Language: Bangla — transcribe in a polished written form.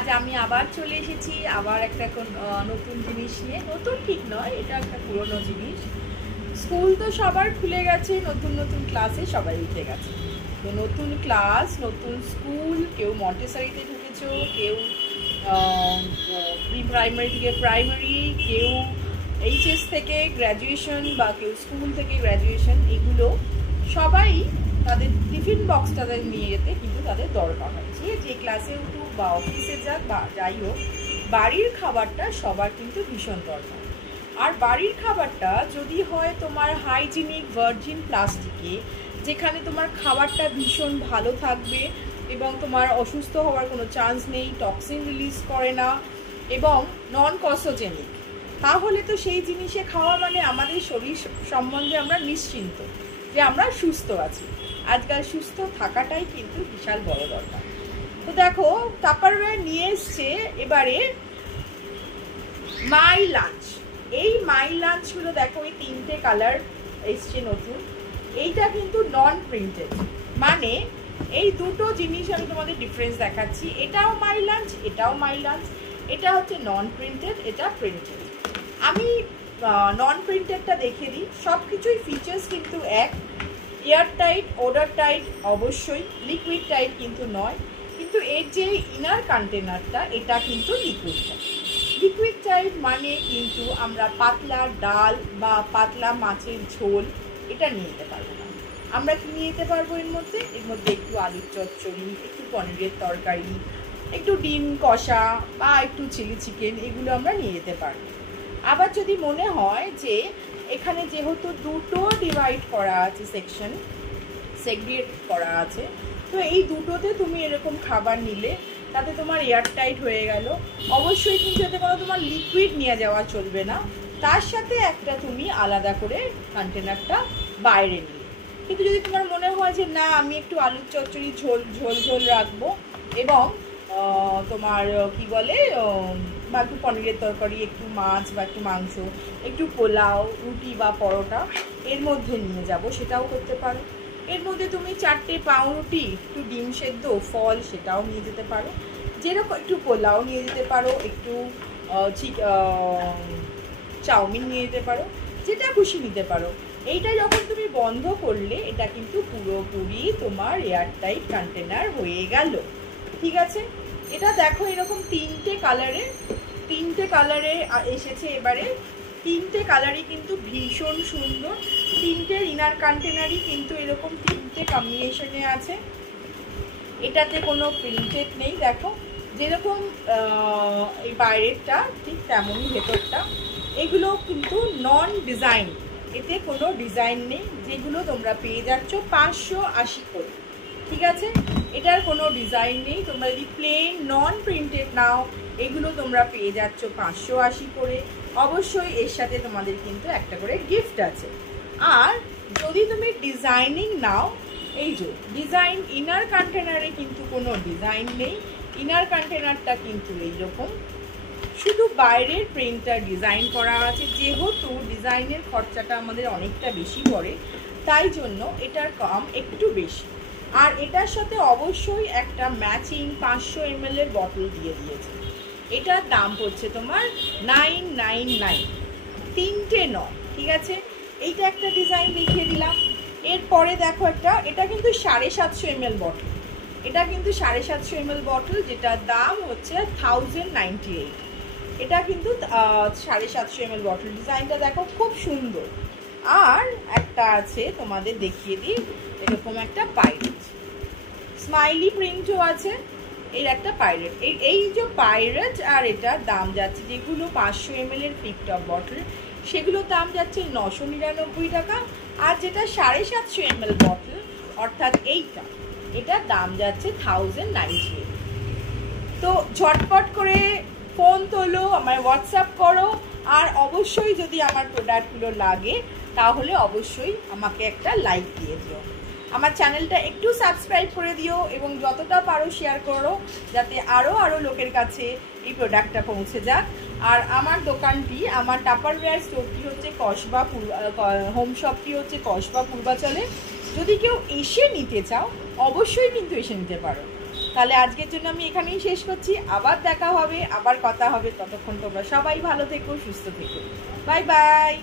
আজ আমি আবার চলে এসেছি আবার একটা নতুন জিনিস নিয়ে। নতুন ঠিক নয়, এটা একটা পুরনো জিনিস। স্কুল তো সবার খুলে গেছে, নতুন নতুন ক্লাসে সবাই উঠে গেছে। তো নতুন ক্লাস, নতুন স্কুল, কেউ মন্টেসরিতে ঢুকেছো, কেউ প্রি প্রাইমারি থেকে প্রাইমারি, কেউ এইচএস থেকে গ্র্যাজুয়েশন বা কেউ স্কুল থেকে গ্র্যাজুয়েশন, এগুলো সবাই তাদের টিফিন বক্স তাদের নিয়ে যেতে কিন্তু তাদের দরকার হয়। যে ক্লাসে উঠুক বা অফিসে যাক বা যাই হোক, বাড়ির খাবারটা সবার কিন্তু ভীষণ দরকার। আর বাড়ির খাবারটা যদি হয় তোমার হাইজিনিক ভার্জিন প্লাস্টিকে, যেখানে তোমার খাবারটা ভীষণ ভালো থাকবে এবং তোমার অসুস্থ হওয়ার কোনো চান্স নেই, টক্সিন রিলিজ করে না এবং নন কসোজেনিক, তাহলে তো সেই জিনিসে খাওয়া মানে আমাদের শরীর সম্বন্ধে আমরা নিশ্চিন্ত যে আমরা সুস্থ আছি। আজকাল সুস্থ থাকাটাই কিন্তু বিশাল বড় দরকার। তো দেখো টাপারওয়্যার নিয়ে এসছে এবারে মাই লাঞ্চ। এই মাই লাঞ্চগুলো দেখো, এই তিনটে কালার এসছে নতুন। এইটা কিন্তু নন প্রিন্টেড, মানে এই দুটো জিনিস আমি তোমাদের ডিফারেন্স দেখাচ্ছি। এটাও মাই লাঞ্চ, এটাও মাই লাঞ্চ। এটা হচ্ছে নন প্রিন্টেড, এটা প্রিন্টেড। আমি নন প্রিন্টেডটা দেখে দিই। সব কিছুই ফিচার্স কিন্তু এক, এয়ার টাইট, ওডার টাইট অবশ্যই, লিকুইড টাইট কিন্তু নয়। কিন্তু এর যে ইনার কন্টেনারটা, এটা কিন্তু লিকুইড টাইট। লিকুইড টাইট মানে কিন্তু আমরা পাতলা ডাল বা পাতলা মাছের ঝোল এটা নিয়ে যেতে পারবো না। আমরা কি নিয়ে যেতে পারবো এর মধ্যে একটু আলুর চচ্চড়ি, একটু পনিরের তরকারি, একটু ডিম কষা বা একটু চিলি চিকেন, এগুলো আমরা নিয়ে যেতে পারবো। আবার যদি মনে হয় যে এখানে যেহেতু দুটো ডিভাইড করা আছে, সেগ্রিগেট করা আছে, তো এই দুটোতে তুমি এরকম খাবার নিলে তাতে তোমার এয়ার টাইট হয়ে গেল। অবশ্যই কিন্তু এতে কোনো তোমার লিকুইড নিয়ে যাওয়া চলবে না, তার সাথে একটা তুমি আলাদা করে কন্টেনারটা বাইরে নিলে। কিন্তু যদি তোমার মনে হয় যে না, আমি একটু আলুর চচ্চড়ি ঝোল রাখবো এবং তোমার কি বলে বা একটু পনিরের তরকারি, একটু মাছ বা একটু মাংস, একটু পোলাও, রুটি বা পরোটা এর মধ্যে নিয়ে যাব, সেটাও করতে পারো। এর মধ্যে তুমি 4টে পাউরুটি, একটু ডিম সেদ্ধ, ফল, সেটাও নিয়ে যেতে পারো। যেরকম একটু পোলাও নিয়ে যেতে পারো, একটু চাউমিন নিয়ে যেতে পারো, যেটা খুশি নিতে পারো। এইটা যখন তুমি বন্ধ করলে এটা কিন্তু পুরোপুরি তোমার এয়ারটাইট কন্টেনার হয়ে গেল। ঠিক আছে, এটা দেখো এরকম তিনটে কালারে এসেছে এবারে। তিনটে কালারই কিন্তু ভীষণ সুন্দর। তিনটের ইনার কন্টেনারই কিন্তু এরকম তিনটে কম্বিনেশনে আছে। এটাতে কোনো প্রিন্টেড নেই, দেখো যেরকম এই বাইরেরটা ঠিক তেমনই ভেতরটা। এগুলো কিন্তু নন ডিজাইন, এতে কোনো ডিজাইন নেই, যেগুলো তোমরা পেয়ে যাচ্ছ 580 করে। ঠিক আছে, এটার কোনো ডিজাইন নেই। তোমরা যদি প্লেন নন প্রিন্টেড নাও, এগুলো তোমরা পেয়ে যাচ্ছ 580 করে। অবশ্যই এর সাথে তোমাদের কিন্তু একটা করে গিফট আছে। আর যদি তুমি ডিজাইনিং নাও, এই যে ডিজাইন, ইনার কন্টেনারে কিন্তু কোনো ডিজাইন নেই। ইনার কন্টেনারটা কিন্তু এইরকম, শুধু বাইরের প্রিন্টটা ডিজাইন করা আছে। যেহেতু ডিজাইনের খরচাটা আমাদের অনেকটা বেশি পড়ে, তাই জন্য এটার দাম একটু বেশি। আর এটার সাথে অবশ্যই একটা ম্যাচিং 500 ml এর বটল দিয়ে দিয়েছে। এটার দাম হচ্ছে তোমার 999, তিনটে নয়। ঠিক আছে, এইটা একটা ডিজাইন দেখিয়ে দিলাম। এরপরে দেখো এটা কিন্তু 750 ml বটল। এটা কিন্তু 750 ml বটল, যেটার দাম হচ্ছে 1098। এটা কিন্তু 750 ml বটল। ডিজাইনটা দেখো খুব সুন্দর। আর একটা আছে, তোমাদের দেখিয়ে দিই, এরকম একটা পাইরেট স্মাইলি প্রিন্টও আছে। এর একটা পাইরেট, এই যে পাইরেট, আর এটার দাম যাচ্ছে, যেগুলো 500 ml এর পিক টপ বটল, সেগুলোর দাম যাচ্ছে 999 টাকা। আর যেটা 750 ml বটল, অর্থাৎ এটার দাম যাচ্ছে 1098। তো ঝটপট করে ফোন তোলো, আমার হোয়াটসঅ্যাপ করো। আর অবশ্যই যদি আমার প্রোডাক্টগুলো লাগে তাহলে অবশ্যই আমাকে একটা লাইক দিয়ে দিও। আমার চ্যানেলটা একটু সাবস্ক্রাইব করে দিও এবং যতটা পারো শেয়ার করো, যাতে আরও লোকের কাছে এই প্রোডাক্টটা পৌঁছে যাক। আর আমার দোকানটি, আমার টাপারওয়্যার স্টোরটি হচ্ছে কসবা, হোম শপটি হচ্ছে কসবা পূর্বাচলে। যদি কেউ এসে নিতে চাও, অবশ্যই কিন্তু এসে নিতে পারো। তাহলে আজকের জন্য আমি এখানেই শেষ করছি, আবার দেখা হবে, আবার কথা হবে, ততক্ষণ তোমরা সবাই ভালো থেকো, সুস্থ থেকো, বাই বাই।